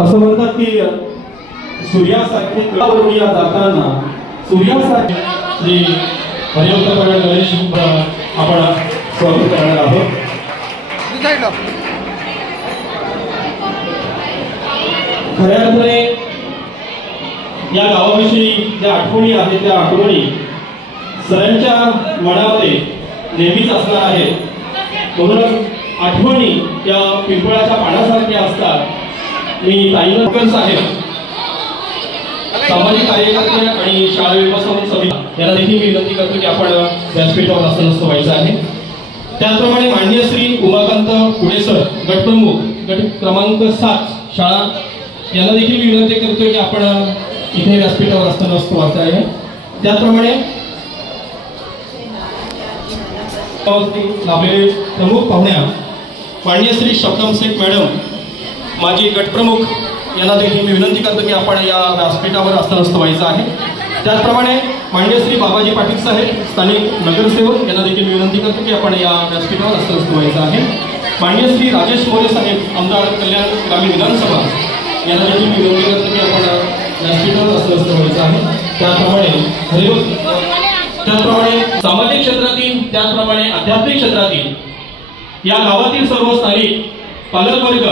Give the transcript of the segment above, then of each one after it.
असं म्हणतात की सूर्यासारखे जाताना सूर्यासारखे श्री हरिवंतपणे गणेश आपण स्वागत करणार आहोत। खऱ्या अर्थाने या गावाविषयी ज्या आठवणी आहेत त्या आठवणी सगळ्यांच्या मनामध्ये नेहमीच असणार आहेत। म्हणूनच आठवणी त्या पिंपळाच्या पानासारख्या असतात। मी ताईनकर साहेब सामाजिक कार्यकर्ते आणि शाळा व्यवस्थापन समिती यांना देखील मी विनंती करतो की आपण व्यासपीठावर असं व्हायचं आहे। त्याचप्रमाणे माननीय श्री उमाकांत पुढे सर गटप्रमुख गट क्रमांक 7 शाळा यांना देखील मी विनंती करतो की आपण इथे व्यासपीठावर असताना व्हायचं आहे। त्याचप्रमाणे लाभलेले प्रमुख पाहुण्या माननीय श्री शब्दम शेख मॅडम माजी गटप्रमुख यांना देखील मी विनंती करतो की आपण या व्यासपीठावर असताना व्हायचं आहे। त्याचप्रमाणे माननीय श्री बाबाजी पाटील साहेब स्थानिक नगरसेवक यांना देखील मी विनंती करतो की आपण या व्यासपीठावर असताना व्हायचं आहे। माननीय श्री राजेश मोरे साहेब आमदार कल्याण ग्रामीण विधानसभा यांना देखील मी विनंती करतो की आपण व्यासपीठावर असताना व्हायचं आहे। त्याचप्रमाणे सामाजिक क्षेत्रातील त्याचप्रमाणे आध्यात्मिक क्षेत्रातील या गावातील सर्व स्थानिक पालकवर्ग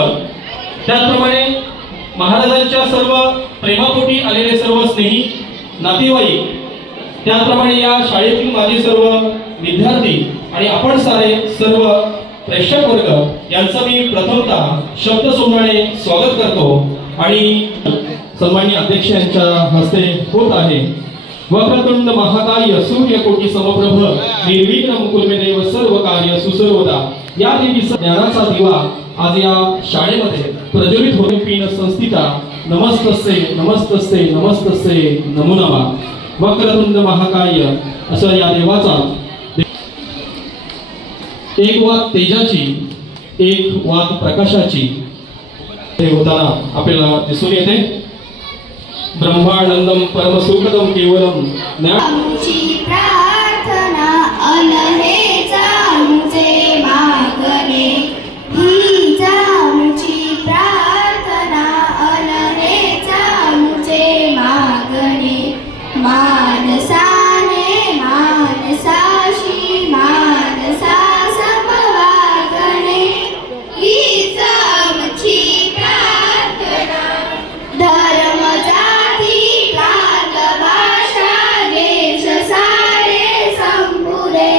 त्याचप्रमाणे महाराजांच्या सर्व प्रेमापोटी आलेले सर्व स्नेही नातेवाईक त्याचप्रमाणे या शाळेतील माझे सर्व विद्यार्थी आणि आपण सारे सर्व प्रेक्षक वर्ग यांचं मी प्रथमतः शब्द सोमनाने स्वागत करतो आणि सन्माननीय अध्यक्ष यांच्या हस्ते होत आहे। वक्रतुंड महाकाय सूर्यकोटी समप्रभ निर्विघ्नं कुरु मे देव सर्व कार्य सुसर्वदा। या देवी ज्ञानाचा दिवा आज या शाळेमध्ये प्रज्वलित होऊन पिन संस्थिता नमस्तस्ते नमस्तस्ते नमस्तस्ते नमो नमः। वक्रतुंड महाकाय असं या देवाचा एक वात तेजाची एक वात प्रकाशाची हे होताना आपल्याला दिसून येते। ब्रह्मानंदम परमसुखदम केवलम आमची प्रार्थना अनहेचा आमचे मागणे हीच आमची प्रार्थना अनहेचा आमचे मागणे मानसाने मानसाशी मानसा समवागणे हीच आमची प्रार्थना धर्म जाती प्रांत भाषा देश सारे संपुरे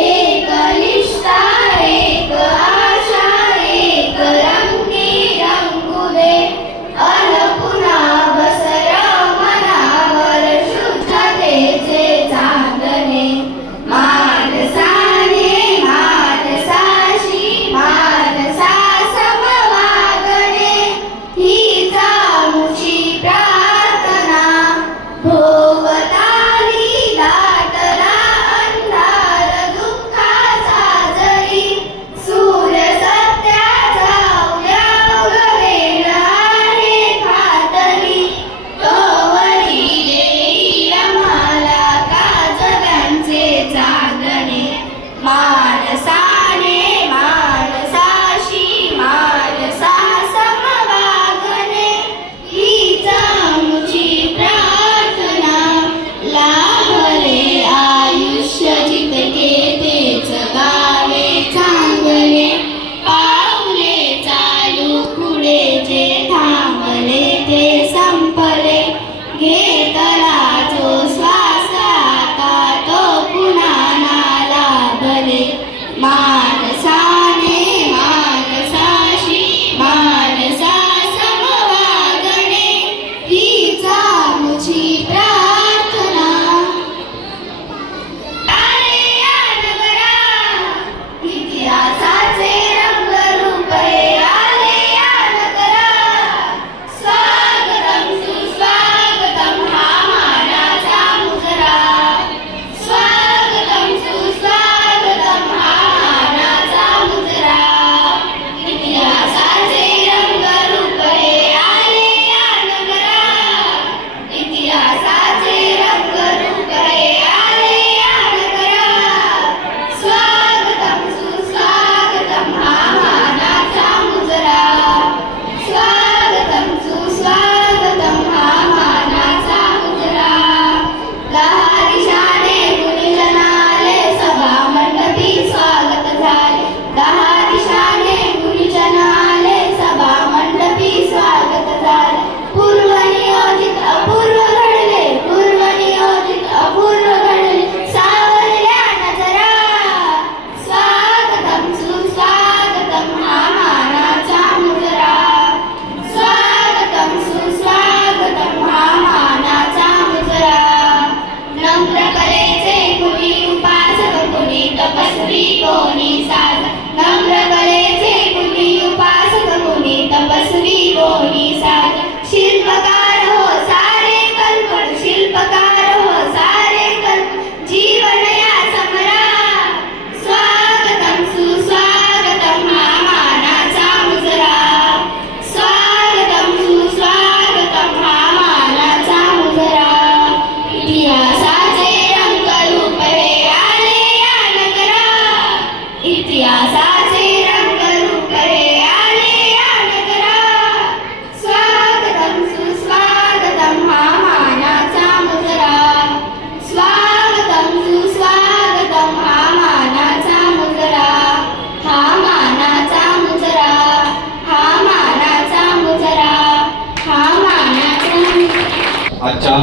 एक निष्ठा एक आशा एक रंगी रंगुदे पुन्हा बसर मनावर शुद्धतेचे चांदणे मानसाने मानसाशी मानसा समवागणे हीच आमची प्रार्थना भोवताली दाटला अंधार दुःखाचा जरी सूर्य सत्याचा उद्या उगवेल आहे खातरी तोवरी देई आम्हाला काजव्यांचे चांदणे मानसाने मानसाशी मानसा समवागणे हीच आमची प्रार्थना लाभले आयुष्य जितके तेच गावे चांगले पाऊले चालू पुढे जे थांबले ते संपले घेतला जो श्वास आता तो पुन्हा ना लाभले मानसाने मानसाशी मानसा समवागणे हीच आमची प्रार्थना आले या नगरा इतिहासाचे रंगरूप हे आले या नगरा स्वागतम सुस्वागतम हा मानाचा मुजरा स्वागतम सुस्वागतम हा मानाचा मुजरा इतिहासाचे रंगरूप हे आले या नगरा इतिहासाचे रंगरूप हे आले या नगरा स्वागतम सुस्वागतम हा मानाचा मुजरा स्वागतम सुस्वागतम हा मानाचा मुजरा दहा दिशाने गुरुजनाले सभा मंडपी स्वागत झाले दहा दिशाने गुरुजनाले सभा मंडपी स्वागत झाले पूर्व नियोजित अपूर्व घडले पूर्व नियोजित अपूर्व घडले सावरल्या नजरा स्वागतम सुस्वागतम हा मानाचा मुजरा स्वागतम सुस्वागतम हा मानाचा मुजरा नम्र कलेचे कुणी उपासक कुणी तपस्वी कोणी साधक नम्र कलेचे कुणी उपासक कुणी तपस्वी कोणी साधक शिल्पकार हो सारे कल्पण शिल्पकार हो सारे कल्पण जीवन या समरा स्वागतम सुस्वागतम हा मानाचा मुजरा स्वागतम सुस्वागतम हा मानाचा मुजरा इतिहासाचे रंगरूप हे आले या नगरा इतिहासाचे रंगरूप हे आले या नगरा स्वागतम सुस्वागतम हा मानाचा मुजरा स्वागतम सुस्वागतम हा मानाचा मुजरा हा मानाचा मुजरा हा मानाचा मुजरा हा मानाचा मुजरा आजच्या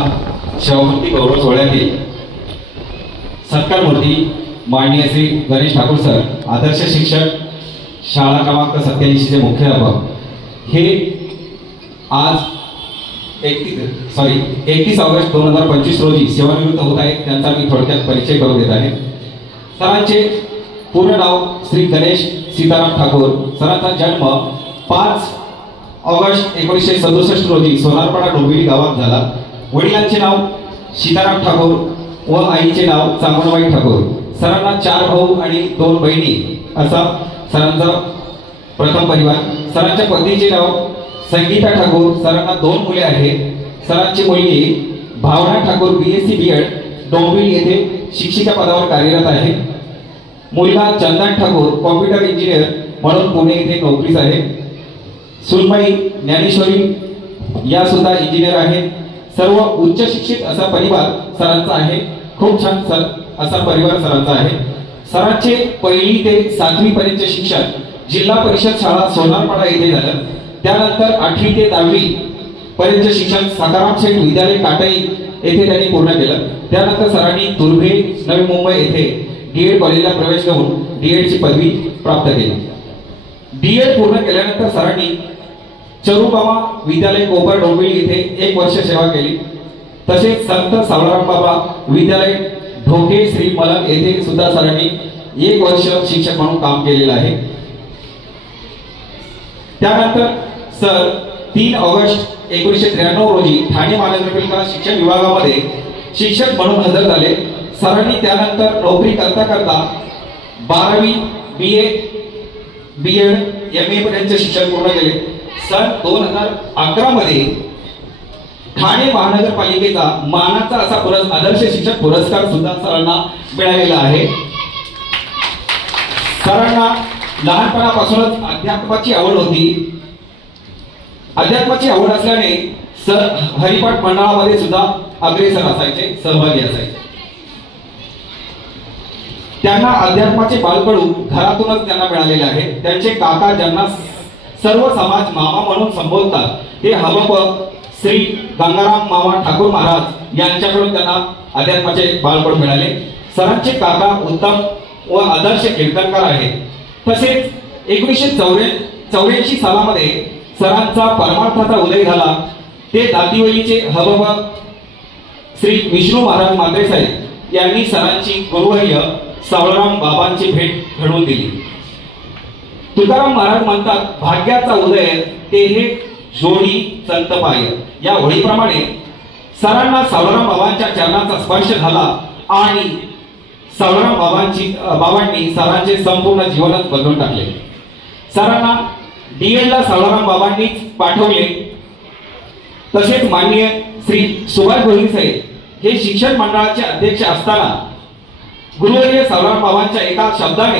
शिवभक्ती गौरव सोहळ्यातील सत्कार मूर्ती माननीय श्री गणेश ठाकूर सर आदर्श शिक्षक शाळा क्रमांक 87 चे मुख्याध्यापक हे आज 31 ऑगस्ट 2025 रोजी सेवानिवृत्त होत आहेत, त्यांचा मी थोडक्यात परिचय करून देत आहे. सरांचे पूर्ण नाव श्री गणेश सीताराम ठाकूर. सरांचा जन्म 5 ऑगस्ट 1967 रोजी सोनारपाडा डोंबिवली गावात झाला. वडिलांचे नाव सीताराम ठाकूर व आईचे नाव चांगणबाई ठाकूर. सरांना 4 भाऊ आणि 2 बहिणी असा सरांचा प्रथम परिवार. सरांच्या पत्नीचे नाव संगीता ठाकूर. सरांना 2 मुले आहेत. सरांची मुलगी भावना ठाकूर BSc B.Ed डोंबिवली येथे शिक्षिका पदावर कार्यरत आहे. मुलगा चंदन ठाकूर कॉम्प्युटर इंजिनियर म्हणून पुणे येथे नोकरीस आहे. सुनबाई ज्ञानेश्वरी या सुद्धा इंजिनियर आहेत. सर्व उच्च शिक्षित असा परिवार सरांचा आहे. खूप छान असा परिवार सरांचा आहे. सरांचे 1ली ते 7वी पर्यंत शिक्षण जिल्हा परिषद शाळा सोनारपाडा येथे झालं. त्यानंतर 8वी ते 10वी पर्यंत शिक्षण सकाराम शेठ विद्यालय काटाई येथे त्यांनी पूर्ण केलं. त्यानंतर सरांनी तुर्भे नवी मुंबई येथे D.Ed कॉलेजला प्रवेश घेऊन D.Ed ची पदवी प्राप्त केली. D.Ed पूर्ण केल्यानंतर सरांनी चरुबाबा विद्यालय कोपर डोंबिवली येथे 1 वर्ष सेवा केली. तसेच संत सावळाराम बाबा विद्यालय ढोके श्री मलंग येथे सुद्धा सरांनी 1 वर्ष शिक्षक म्हणून काम केलेलं आहे. त्यानंतर सर 3 ऑगस्ट 1993 रोजी ठाणे महानगरपालिका शिक्षण विभागामध्ये शिक्षक म्हणून हजर झाले. सरांनी त्यानंतर नोकरी करता करता 12वी BA B.Ed MA पर्यंत शिक्षण पूर्ण केले. सन 2011 मध्ये ठाणे महानगरपालिकेचा मानाचा असा आदर्श शिक्षक पुरस्कार सुद्धा सरांना मिळालेला आहे. सरांना लहानपणापासूनच अध्यात्माची आवड होती. अध्यात्माची आवड असल्याने सर हरिपाठ मंडळामध्ये सुद्धा अग्रेसर असायचे, सहभागी असायचे. त्यांना अध्यात्माचे बालकडू घरातूनच त्यांना मिळालेले आहे. त्यांचे काका ज्यांना सर्व समाज मामा म्हणून संबोधतात ते हबप श्री गंगाराम मामा ठाकूर महाराज यांच्याकडून त्यांना अध्यात्माचे बालकडू मिळाले. सरांचे काका उत्तम व आदर्श कीर्तनकार आहेत. तसेच 1984 सालामध्ये सरांचा परमार्थाचा उदय झाला. ते दातिवलीचे हबप श्री विष्णू महाराज मात्रे साहेब यांनी सरांची गुरुवर्य सावळाराम बाबांची भेट घडवून दिली. तुकाराम महाराज म्हणतात, भाग्याचा उदय ते हे जोडी संत पाय. या ओळीप्रमाणे सरांना सावळाराम बाबांच्या चरणांचा स्पर्श झाला आणि सावळाराम बाबांनी सरांचे संपूर्ण जीवनच बदलून टाकले. सरांना D.Ed ला सावळाराम बाबांनीच पाठवले. तसेच माननीय श्री सुभाष गोहिल साहेब हे शिक्षण मंडळाचे अध्यक्ष असताना गुरुवर्य सावळाराम बाबांच्या एका शब्दाने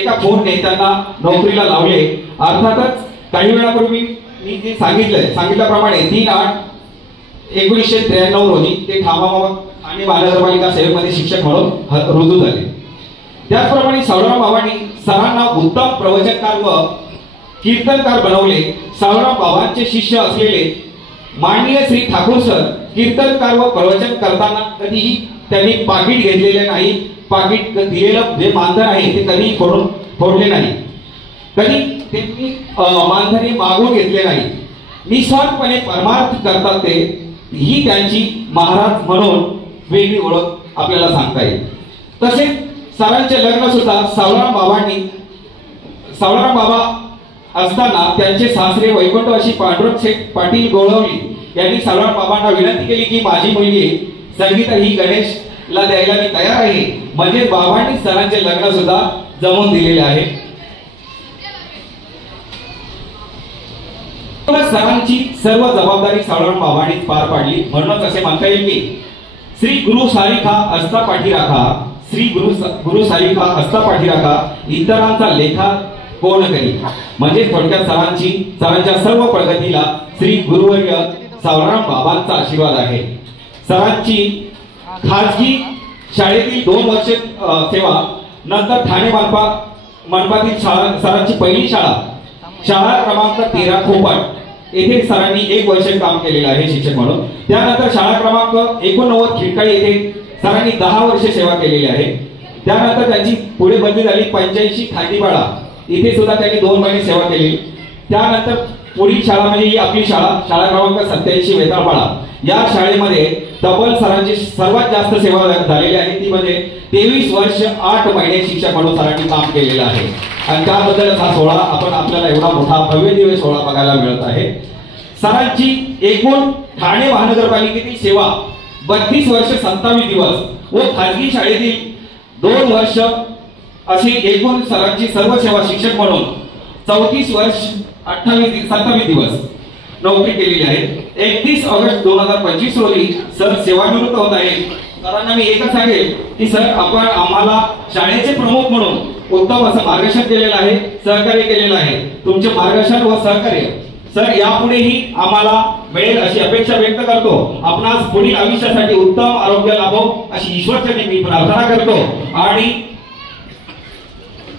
एका फोनने त्यांना नोकरीला लावले. अर्थातच काही वेळापूर्वी मी जे सांगितल्याप्रमाणे 3/8/1993 रोजी ते ठाणे महानगरपालिका सेवेमध्ये शिक्षक म्हणून रुजू झाले. त्याचप्रमाणे सावळाराम बाबांनी सरांना उत्तम प्रवचनकार व कीर्तनकार बनवले. सावळाराम बाबांचे शिष्य असलेले माननीय श्री ठाकूर सर कीर्तनकार व प्रवचन करताना कधीही त्यांनी पाकिट घेतलेले नाही. पाकिट दिलेलं जे मानधन आहे ते कधीही फोडले नाही. कधी त्यांनी मानधने मागून घेतले नाही. निस्वार्थपणे परमार्थ करतात ते, ही त्यांची महाराज म्हणून वेगळी ओळख आपल्याला सांगता येईल. तसेच सरांचे लग्न सुद्धा सावळाराम बाबा असताना त्यांचे सासरे वैकुंठवासी पांडुरंग शेठ पाटील गोळवली यांनी सावळाराम बाबांना विनंती केली की माझी मुलगी संगीता ही गणेशला द्यायला मी तयार आहे. म्हणजे बाबांनी सरांचे लग्न सुद्धा जमवून दिलेले आहे. सरांची सर्व जबाबदारी सावळाराम बाबांनीच पार पाडली. म्हणूनच असे म्हणता येईल की श्री गुरु सारिखा असता पाठी राखा, श्री गुरु सारिखा असता पाठी राखा, इतरांचा लेखा कोण करी. म्हणजे थोडक्यात सरांच्या सर्व प्रगतीला श्री गुरुवर्य सावळाराम बाबांचा आशीर्वाद आहे. सरांची खाजगी शाळेतील 2 वर्ष सेवा, नंतर ठाणे मनपातील सरांची पहिली शाळा क्रमांक 13 खोपट येथे सरांनी 1 वर्ष काम केलेलं आहे शिक्षक म्हणून. त्यानंतर शाळा क्रमांक 89 खिडकाळी येथे सरांनी 10 वर्ष सेवा केलेली आहे. त्यानंतर त्यांची पुढे बदली झाली 85 खांडीपाडा, इथे सुद्धा त्यांनी 2 महिने सेवा केली. त्यानंतर पुढील शाळा म्हणजे ही आपली शाळा क्रमांक 87 वेताळपाडा या शाळेमध्ये तब्बल सरांची सर्वात जास्त सेवा झालेली आहे, ती म्हणजे 23 वर्ष 8 महिने शिक्षक म्हणून सरांनी काम केलेलं आहे आणि त्याबद्दल हा सोहळा आपण आपल्याला एवढा मोठा भव्य दिव्य सोहळा बघायला मिळत आहे। सरांची एकूण ठाणे महानगरपालिकेतील सेवा 32 वर्ष 27 दिवस व खाजगी शाळेतील 2 वर्ष अशी एकूण सरांची सर्व सेवा शिक्षक म्हणून 34 वर्ष 27 दिवस नोकरी केलेली आहे। 31 ऑगस्ट 2025 रोजी सर सेवानिवृत्त होत आहेत। सरांना मी एकच सांगेल की सर आपण आम्हाला शाळेचे प्रमुख म्हणून उत्तम असं मार्गदर्शन केलेलं आहे, सहकार्य केलेलं आहे। तुमचे मार्गदर्शन व सहकार्य सर यापुढेही आम्हाला मिळेल अशी अपेक्षा व्यक्त करतो। आपणास पुढील आयुष्यासाठी उत्तम आरोग्य लाभो अशी ईश्वरचरणी मी प्रार्थना करतो आणि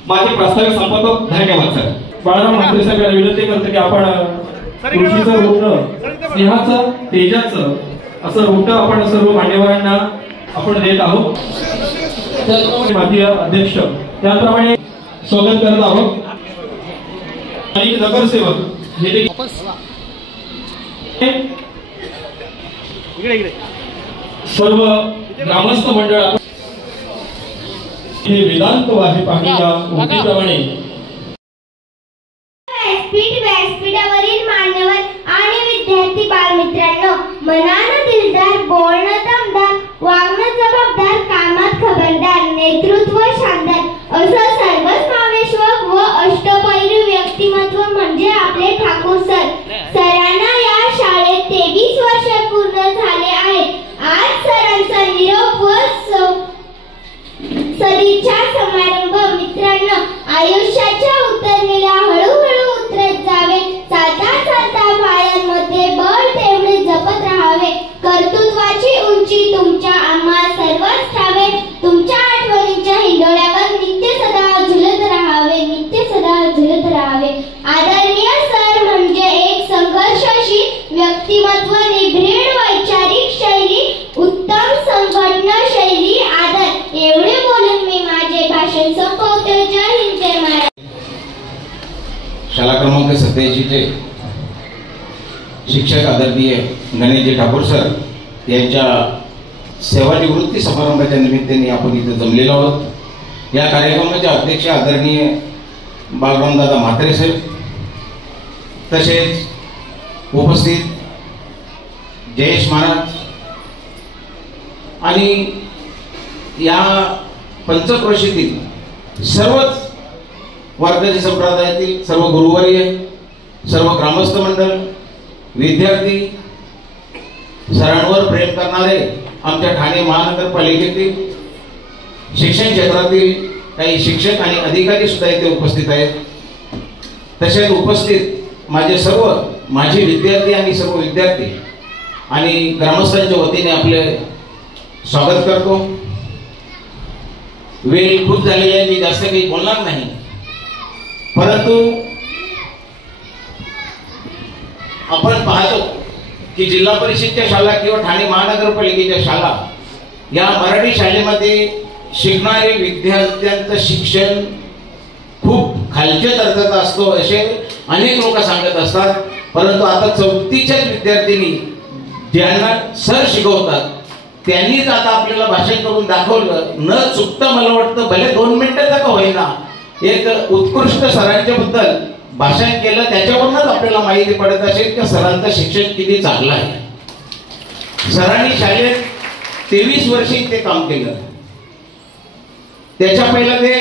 माझे प्रस्ताव संपवतो। धन्यवाद सर। बाळाराम म्हात्रे साहेबांना विनंती करतो की आपण कृषीचं रोपण स्नेहाचं तेजाचं असं रोपण आपण सर्व मान्यवरांना आपण देत आहोत। माजी अध्यक्ष त्याप्रमाणे स्वागत करत आहोत आणि नगरसेवक हे सर्व ग्रामस्थ मंडळ हे वेदांत वाहे पाहणीच्या उक्तीप्रमाणे व्यासपीठावरील मान्यवर आणि विद्यार्थी बालमित्रांनो, मनानं दिलदार, बोलणं दमदार, वागणं जबाबदार, कामात खबरदार, नेतृत्व शानदार असं सर्वसमावेशक व अष्टपैलू व्यक्तिमत्व म्हणजे आपले ठाकूर सर। सरांना या शाळेत 23 वर्ष पूर्ण झाले आहेत। आज सरांचा निरोप व सदिच्छा समारंभ। मित्रांनो, आयुष्याच्या उतरलेल्या हळूहळू उतरत जावे, चालता चालता पायांमध्ये बळ तेवढे जपत राहावे, कर्तृत्वाची उंची तुमच्या आम्हा सर्वच ठावे, तुमच्या आठवणींच्या हिंडोळ्यावर नित्य सदा झुलत राहावे, नित्य सदा झुलत राहावे। आदरणीय सर म्हणजे एक संघर्षशील व्यक्तिमत्व, निभृड वैचारिक शैली, उत्तम संघटना शैली, आदर एवढे बोलून मी माझे भाषण संपवतो। जय हिंद, जय महाराष्ट्र। शाळा क्रमांक 87 चे शिक्षक आदरणीय गणेशजी ठाकूर सर यांच्या सेवानिवृत्ती समारंभाच्या निमित्ताने आपण इथे जमलेलो आहोत। या कार्यक्रमाचे अध्यक्ष आदरणीय बाळरामदादा म्हात्रे सर, तसेच उपस्थित जयेश महाराज आणि या पंचक्रोशीतील सर्वच वारकरी संप्रदायातील सर्व गुरुवर्य, सर्व ग्रामस्थ मंडळ, विद्यार्थी, सरांवर प्रेम करणारे आमच्या ठाणे महानगरपालिकेतील शिक्षण क्षेत्रातील काही शिक्षक आणि अधिकारी सुद्धा इथे उपस्थित आहेत। तसेच उपस्थित माझे सर्व माजी विद्यार्थी आणि सर्व विद्यार्थी आणि ग्रामस्थांच्या वतीने आपले स्वागत करतो। वेळ खूप झालेली आहे, मी जास्त काही बोलणार नाही, परंतु आपण पाहतो की जिल्हा परिषदच्या शाळा किंवा ठाणे महानगरपालिकेच्या शाळा या मराठी शाळेमध्ये शिकणारे विद्यार्थ्यांचं शिक्षण खूप खालच्या दर्जाचं असतो असे अनेक लोक सांगत असतात। परंतु आता 4थीच्या विद्यार्थ्यांनी ज्यांना सर शिकवतात त्यांनीच आता आपल्याला भाषण करून दाखवलं, न चुकता मला वाटतं भले 2 मिनिटाचं का होईना एक उत्कृष्ट सरांच्या बद्दल भाषण केलं, त्याच्यावरूनच आपल्याला माहिती पडत असेल की सरांचं शिक्षण किती चांगलं आहे। सरांनी शाळेत 23 वर्षी ते काम केलं। त्याच्या पहिला ते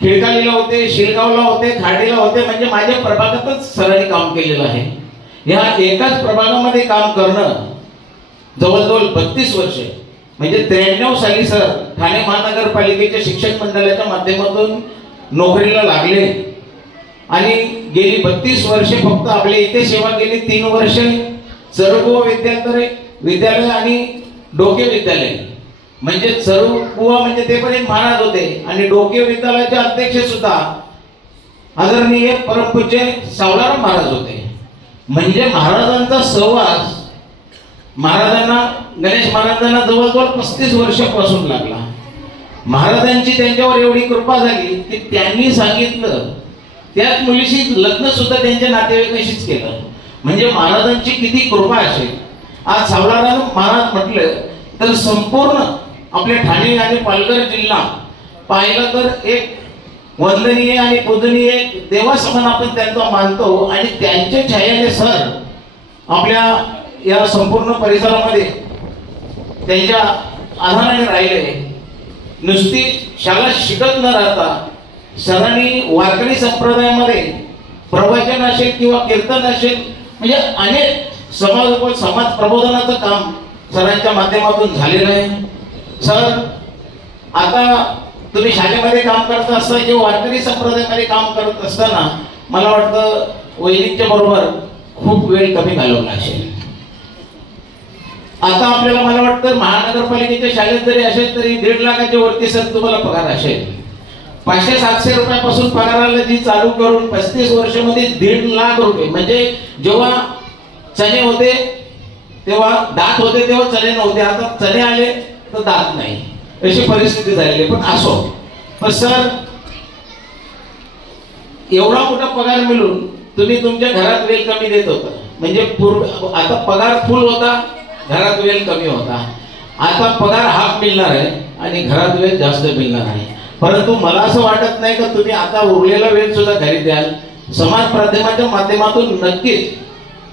खिळकालीला होते, शिलगावला होते, खाडीला होते, म्हणजे माझ्या प्रभागातच सरांनी काम केलेलं आहे। या एकाच प्रभागामध्ये काम करणं जवळजवळ 32 वर्ष, म्हणजे 93 साली सर ठाणे महानगरपालिकेच्या शिक्षण मंडळाच्या माध्यमातून नोकरीला लागले आणि गेली 32 वर्षे फक्त आपल्या इथे सेवा केली। 3 वर्ष चरुकुवा विद्यालय आणि डोके विद्यालय, म्हणजे चरुकुवा म्हणजे ते पण एक महाराज होते आणि डोके विद्यालयाचे अध्यक्ष सुद्धा आदरणीय परमपूज्य सावलाराम महाराज होते। म्हणजे महाराजांचा सहवास महाराजांना, गणेश महाराजांना जवळजवळ 35 वर्षापासून लागला। महाराजांची त्यांच्यावर एवढी कृपा झाली की त्यांनी सांगितलं त्याच मुलीशी लग्न सुद्धा त्यांच्या नातेवाईकाशीच केलं. म्हणजे महाराजांची किती कृपा असेल. आज सावळाराम महाराज म्हटलं तर संपूर्ण आपल्या ठाणे आणि पालघर जिल्हा पाहिलं तर एक वंदनीय आणि पूजनीय देवासमान आपण त्यांचा मानतो. आणि त्यांच्या छायाने सर आपल्या या संपूर्ण परिसरामध्ये त्यांच्या आधाराने राहिले. नुसती शाळा शिकत न राहता सरांनी वारकरी संप्रदायामध्ये प्रवचन असेल किंवा कीर्तन असेल म्हणजे अनेक समाज प्रबोधनाचं काम सरांच्या माध्यमातून झालेलं आहे. सर आता तुम्ही शाळेमध्ये काम करत असता किंवा वारकरी संप्रदायामध्ये काम करत असताना मला वाटतं वैदिकच्या बरोबर खूप वेळ कमी घालवला असेल. आता आपल्याला मला वाटतं महानगरपालिकेच्या शाळेत जरी असेल तरी 1.5 लाखाच्या वरती सर तुम्हाला पगार असेल. 500-700 रुपयापासून पगाराला जी चालू करून 35 वर्षामध्ये 1.5 लाख रुपये. म्हणजे जेव्हा चणे होते तेव्हा दात होते तेव्हा चणे नव्हते. आता चणे आले तर दात नाही अशी परिस्थिती झालेली. पण असो पण सर एवढा मोठा पगार मिळून तुम्ही तुमच्या घरात वेळ कमी देत होता. म्हणजे आता पगार फुल होता घरात वेळ कमी होता. आता पगार हाफ मिळणार आहे आणि घरात वेळ जास्त मिळणार आहे. परंतु मला असं वाटत नाही का तुम्ही आता उरलेला वेळ सुद्धा घरी द्याल. समाज माध्यमाच्या माध्यमातून नक्कीच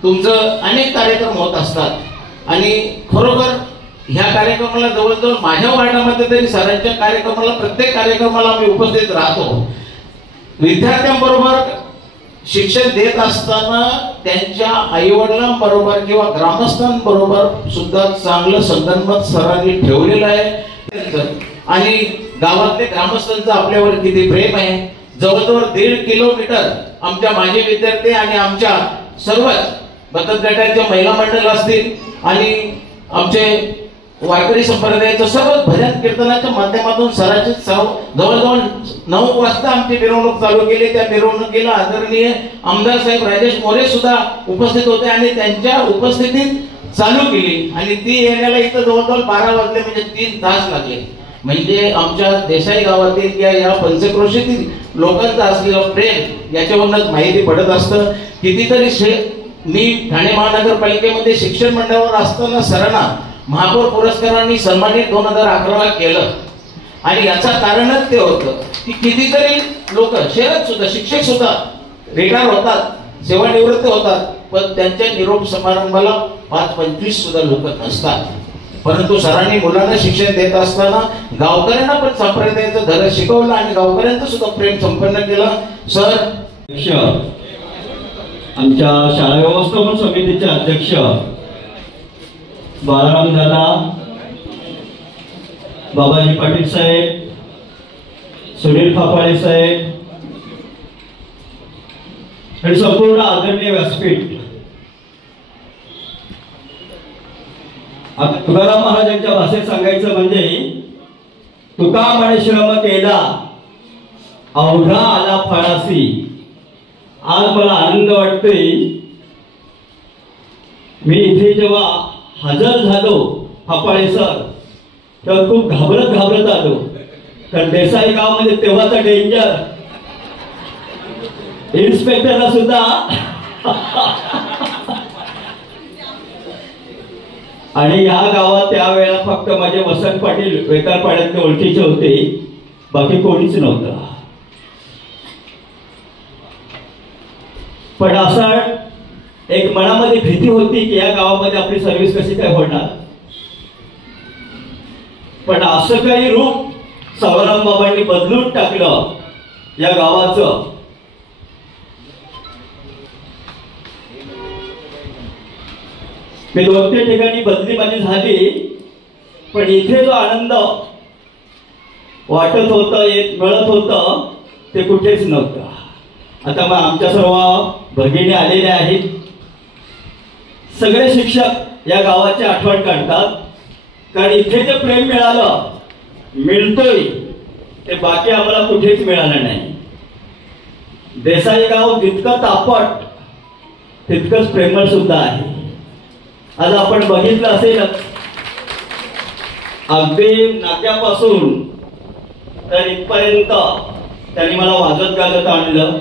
तुमचं अनेक कार्यक्रम होत असतात आणि खरोखर ह्या कार्यक्रमाला जवळजवळ माझ्या वार्डामध्ये तरी सरांच्या कार्यक्रमाला प्रत्येक कार्यक्रमाला आम्ही उपस्थित राहतो. विद्यार्थ्यांबरोबर शिक्षण देत असताना त्यांच्या आईवडिलांबरोबर किंवा ग्रामस्थांबरोबर सुद्धा चांगलं संगनमत सरांनी ठेवलेलं आहे. आणि गावातले ग्रामस्थांचं आपल्यावर किती प्रेम आहे. जवळजवळ 1.5 किलोमीटर आमच्या माजी विद्यार्थी आणि आमच्या सर्वच बचत गटांचे महिला मंडळ असतील आणि आमचे वारकरी संप्रदायाचं सर्व भजन कीर्तनाच्या माध्यमातून सरांचे जवळजवळ 9 वाजता आमची मिरवणूक चालू केली. त्या मिरवणुकीला आदरणीय आमदार साहेब राजेश मोरे सुद्धा उपस्थित होते आणि त्यांच्या उपस्थितीत चालू केली. आणि ती येण्याला इथं जवळजवळ 12 वाजले म्हणजे 3 तास लागले. म्हणजे आमच्या देसाई गावातील किंवा या पंचक्रोशीतील लोकांचं असलेलं प्रेम याच्यावरूनच माहिती पडत असतं. कितीतरी मी ठाणे महानगरपालिकेमध्ये शिक्षण मंडळावर असताना सरांना महापौर पुरस्कारांनी सन्मानित 2011ला केलं. आणि याचं कारणच ते होतं की कितीतरी लोक शहरात सुद्धा शिक्षक सुद्धा रिटायर होतात, सेवानिवृत्त होतात, पण त्यांच्या निरोप समारंभाला 5-25 सुद्धा लोक नसतात. परंतु सरांनी मुलांना शिक्षण देत असताना गावकऱ्यांना पण संप्रदायाचं धडा शिकवलं आणि गावकऱ्यांचं सुद्धा प्रेम संपन्न केलं. सर आमच्या शाळा व्यवस्थापन समितीचे अध्यक्ष बाळाराम दादा, बाबाजी पाटील साहेब, सुनील फापाळे साहेब आणि संपूर्ण आदरणीय व्यासपीठ. आता तुकाराम महाराजांच्या भाषेत सांगायचं म्हणजे तुका म्हणे श्रम केला अवघा आला फळासी. आज मला आनंद वाटतोय. मी इथे जेव्हा हजर झालो फापाळे सर तेव्हा खूप घाबरत आलो. कारण देसाई गावामध्ये तेव्हाचा डेंजर इन्स्पेक्टरला सुद्धा आणि या गावात त्यावेळेला फक्त माझे वसंत पाटील वेकारपाड्यातले ओळखीचे होते, बाकी कोणीच नव्हतं. पण असं एक मनामध्ये भीती होती की या गावामध्ये आपली सर्व्हिस कशी काय होणार. पण असं काही रूप सावराम बाबांनी बदलून टाकलं या गावाचं. मी 2-3 ठिकाणी बदली माझी झाली, पण इथे जो आनंद वाटत होतं, मिळत होतं, ते कुठेच नव्हतं. आता मग आमच्या सर्व भगिनी आलेल्या आहेत. सगळे शिक्षक या गावाची आठवण काढतात. कारण इथे जे प्रेम मिळतोय ते बाकी आम्हाला कुठेच मिळालं नाही. देसाई गाव जितकं तापट तितकंच प्रेमळ सुद्धा आहे. आज आपण बघितलं असेल अगदी नाक्यापासून तर इथपर्यंत त्यांनी मला वाजत गाजत आणलं.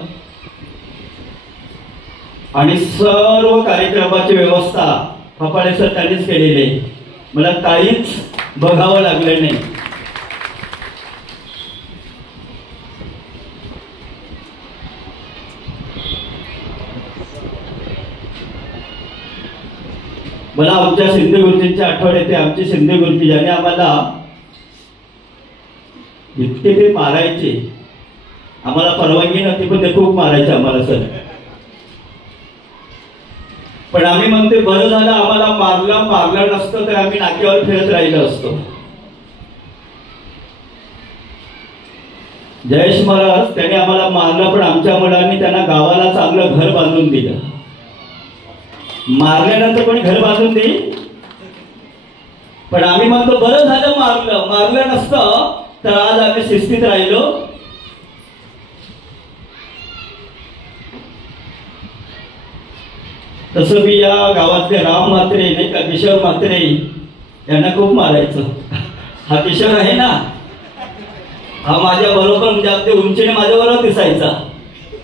आणि सर्व कार्यक्रमाची व्यवस्था फपाळे सर त्यांनीच केलेली आहे. मला काहीच बघावं लागलं नाही. मला आमच्या शिंदे गुरुजींची आठवण येते. आमचे शिंदे गुरुजी ज्याने आम्हाला इतके ते मारायचे, आम्हाला परवानगी नव्हती पण ते खूप मारायचे आम्हाला सर. पण आम्ही म्हणते बरं झालं आम्हाला मारलं नसतं तर आम्ही नाक्यावर फिरत राहिलो असतो. जयेश महाराज त्याने आम्हाला मारलं पण आमच्या मुलांनी त्यांना गावाला चांगलं घर बांधून दिलं. मारल्यानंतर कोणी घर बांधून देईल? पण आम्ही म्हणतो बरं झालं मारलं नसतं तर आज आम्ही शिस्तीत राहिलो. तसं मी या गावातले राम म्हात्रे नाही का, किशोर म्हात्रे यांना खूप मारायचं. हा किशोर आहे ना, हा माझ्या बरोबर म्हणजे अगदी उंचीने माझ्या बरोबर दिसायचा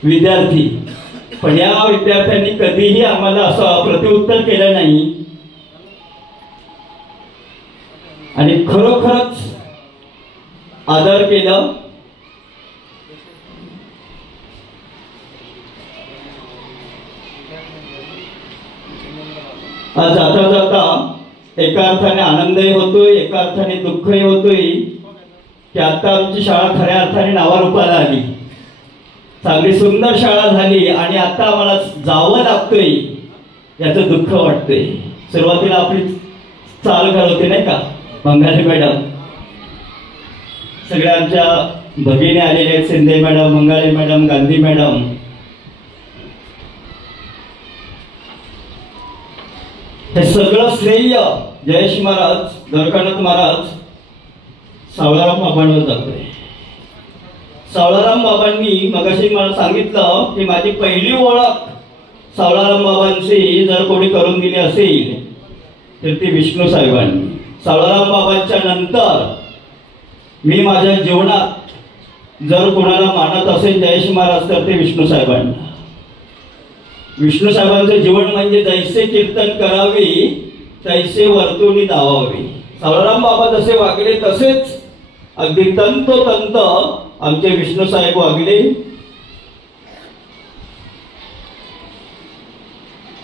विद्यार्थी. पण या विद्यार्थ्यांनी कधीही आम्हाला असं प्रत्युत्तर केलं नाही आणि खरोखरच आदर केलं. आज जाता जाता एका अर्थाने आनंदही होतोय, एका अर्थाने दुःखही होतोय की आता आमची शाळा खऱ्या अर्थाने नावारूपाला आली. चांगली सुंदर शाळा झाली आणि आता आम्हाला जावं लागतोय याचं दुःख वाटतंय. सुरुवातीला आपली चाल घालवते नाही का मंगाले मॅडम, सगळ्या आमच्या भगिनी आलेले आहेत, Shinde madam, Mangale madam, Gandhi madam. हे सगळं श्रेय जयेश महाराज, द्वारकानाथ महाराज सावळाराम बाबांवर जातोय. सावळाराम बाबांनी मगाशी मला सांगितलं की माझी पहिली ओळख सावळाराम बाबांची जर कोणी करून दिली असेल तर ती विष्णू साहेबांनी. सावळाराम बाबांच्या नंतर मी माझ्या जीवनात जर कोणाला मानत असेल जयेश महाराज तर ते विष्णू साहेबांना. विष्णू साहेबांचं जीवन म्हणजे जैसे कीर्तन करावे तैसे वर्तुनी धावावे. सावळाराम बाबा जसे वागले तसेच अगदी तंतोतंत आमचे विष्णू साहेब वागले.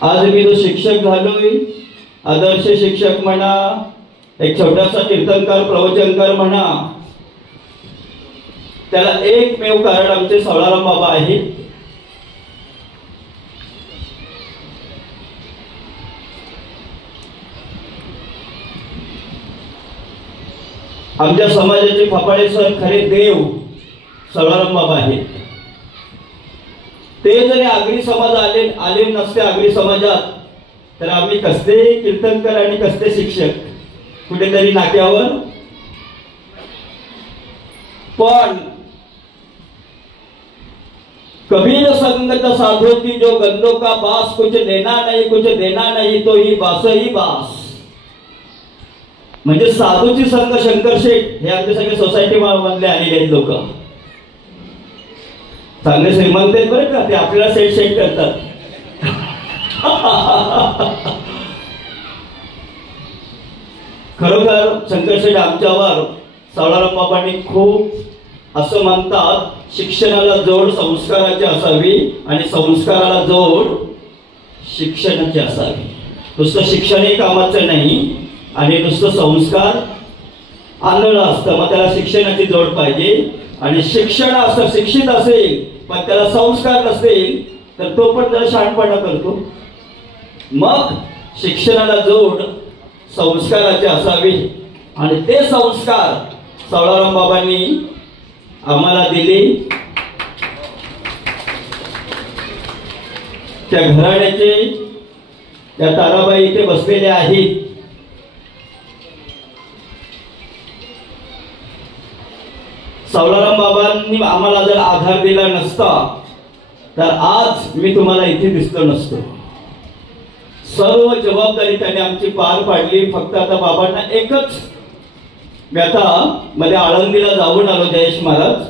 आज मी जो शिक्षक झालोय, आदर्श शिक्षक म्हणा, एक छोटासा कीर्तनकार प्रवचनकार म्हणा, त्याला एकमेव कारण आमचे सावळाराम बाबा आहेत. आमच्या समाजाचे फपाळे सर खरे देव सावळाराम बाबा आहेत. ते जरी आगरी समाज आले नसते आगरी समाजात तर आम्ही कसले कीर्तनकर आणि कसले शिक्षक कुठेतरी नाक्यावर. पण कबीर संगत साधो की जो गंदो का बास, कुछ लेना नहीं तो ही बास ही बास. म्हणजे साधूची संघ शंकर शेठ हे आमच्या सगळे सोसायटी मधले आलेले आहेत लोक. चांगले श्रीमंत आहेत बरं का, ते आपल्याला सेट करतात. खरोखर शंकर शेठ आमच्यावर सावळाराम बाबांनी खूप असं म्हणतात शिक्षणाला जोड संस्काराची असावी आणि संस्काराला जोड शिक्षणाची असावी. नुसतं शिक्षणही कामाचं नाही आणि नुसतं संस्कार आंधळं असतं, मग त्याला शिक्षणाची जोड पाहिजे. आणि शिक्षण असं शिक्षित असेल पण त्याला संस्कार नसेल तर तो पण जरा शहाणपणा करतो. मग शिक्षणाला जोड संस्काराचे असावे आणि ते संस्कार सावळाराम बाबांनी आम्हाला दिले. त्या घराण्याचे त्या ताराबाई इथे बसलेले आहेत. सावळाराम बाबांनी आम्हाला जर आधार दिला नसता तर आज मी तुम्हाला इथे दिसलो नसतो. सर्व जबाबदारी त्याने आमची पार पाडली. फक्त आता बाबांना एकच, मी आता मध्ये आळंदीला जाऊन आलो जयेश महाराज,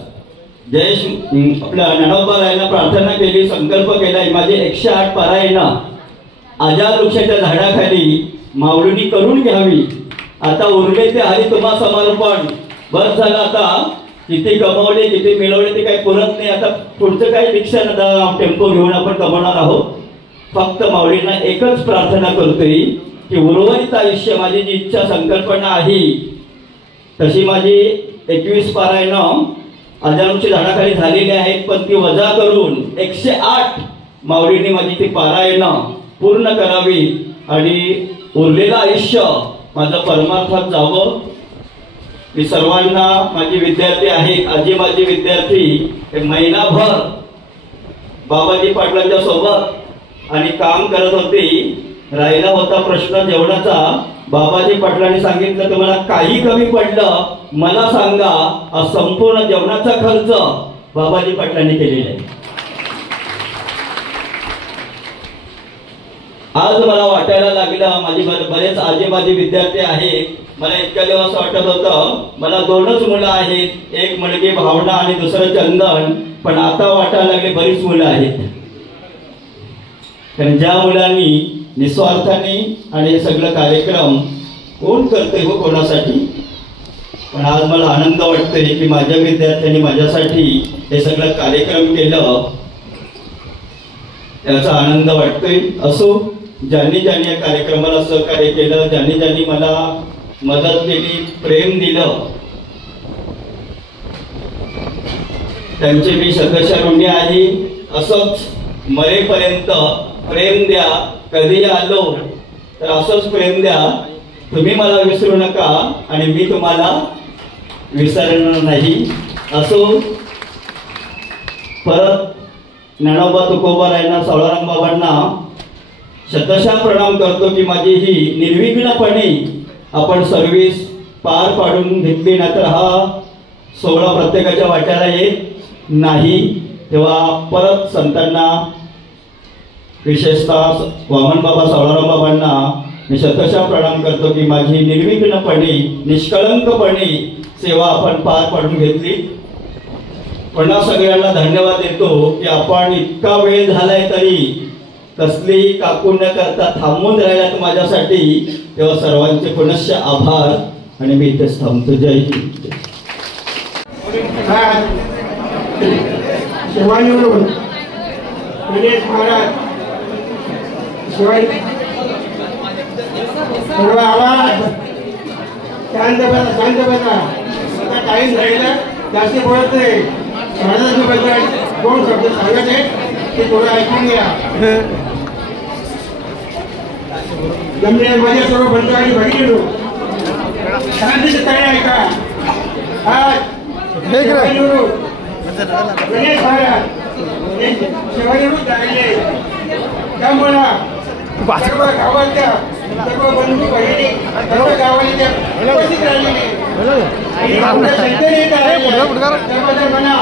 आपल्या ज्ञानोबारायांना प्रार्थना केली, संकल्प केला, माझे 108 पारायणं आजार वृक्षाच्या झाडाखाली माऊलींनी करून घ्यावी. आता उरले ते हरी तुम्हा समर्पण. बस झालं. आता किती कमवले किती मिळवले ते काही पुरत नाही. आता पुढचं काही रिक्षा नका टेम्पो घेऊन आपण कमवणार आहोत. फक्त माऊलींना एकच प्रार्थना करतोय की उर्वरित आयुष्य माझी जी इच्छा संकल्पना आहे तशी माझी 21 पारायणं आजारांची झाडाखाली झालेली आहेत, पण ती वजा करून 108 माऊलींनी माझी ती पारायणं पूर्ण करावी आणि उरलेलं आयुष्य माझं परमार्थात जावं. मी सर्वांना, माझे विद्यार्थी आहेत, आजी माझी विद्यार्थी महिनाभर बाबाजी पाटलांच्या सोबत आणि काम करत होते. राहिला होता प्रश्न जेवणाचा. बाबाजी पाटलांनी सांगितलं तुम्हाला काही कमी पडलं मला सांगा. हा संपूर्ण जेवणाचा खर्च बाबाजी पाटलांनी केलेला आहे. आज मला वाटायला लागलं, माझे बरेच आजी माझे विद्यार्थी आहेत. मला इतक्या दिवस वाटत होतं मला 2च मुलं आहेत, एक मुलगी भावना आणि दुसरं चंदन. पण आता वाटायला लागले बरीच मुलं आहेत. कारण ज्या मुलांनी निस्वार्थाने आणि हे सगळं कार्यक्रम कोण करते हो कोणासाठी. पण आज मला आनंद वाटतोय की माझ्या विद्यार्थ्यांनी माझ्यासाठी हे सगळं कार्यक्रम केलं, याचा आनंद वाटतोय. असो, ज्यांनी ज्यांनी या कार्यक्रमाला सहकार्य केलं, ज्यांनी ज्यांनी मला मदत केली, प्रेम दिलं, त्यांचे मी शतशः ऋणी आहे. असंच मरेपर्यंत प्रेम द्या. कधी आलो तर असंच प्रेम द्या. तुम्ही मला विसरू नका आणि मी तुम्हाला विसरणार नाही. असो, परत ज्ञानोबा तुकोबारायांना, सावळाराम बाबांना शतशः प्रणाम करतो की माझी ही निर्विघ्नपणे आपण सर्व्हिस पार पाडून घेतली. नाहीतर हा सोहळा प्रत्येकाच्या वाट्याला येत नाही. तेव्हा परत संतांना, विशेषतः वामन बाबा सावळाराम बाबांना मी शतशः प्रणाम करतो की माझी निर्विघ्नपणे निष्कळंकपणे सेवा आपण पार पाडून घेतली. पुन्हा सगळ्यांना धन्यवाद देतो की आपण इतका वेळ झालाय तरी कसलीही काकू न करता थांबून राहिल्यात माझ्यासाठी. तेव्हा सर्वांचे पुनश्च आभार आणि मी इथेच थांबतो. जय हिंद. सर्व आवाज शांत बसा, शांत बसा. आता टाइम राहिला, जास्त बोलत नाही. कोण शब्द सांगत आहे ते थोडं ऐकून घ्या. जमले माझ्या सर्व बंधू आणि बहिणींनो, शांतीचे ताळे ऐका. गणेश महाराज शिवाजीरूप झालेले, त्यामुळे सर्व गावाच्या सर्व बंधू बहिणी सर्व गावाच्या उपस्थित राहिलेले आणि आपल्या संख्येने त्याबद्दल मला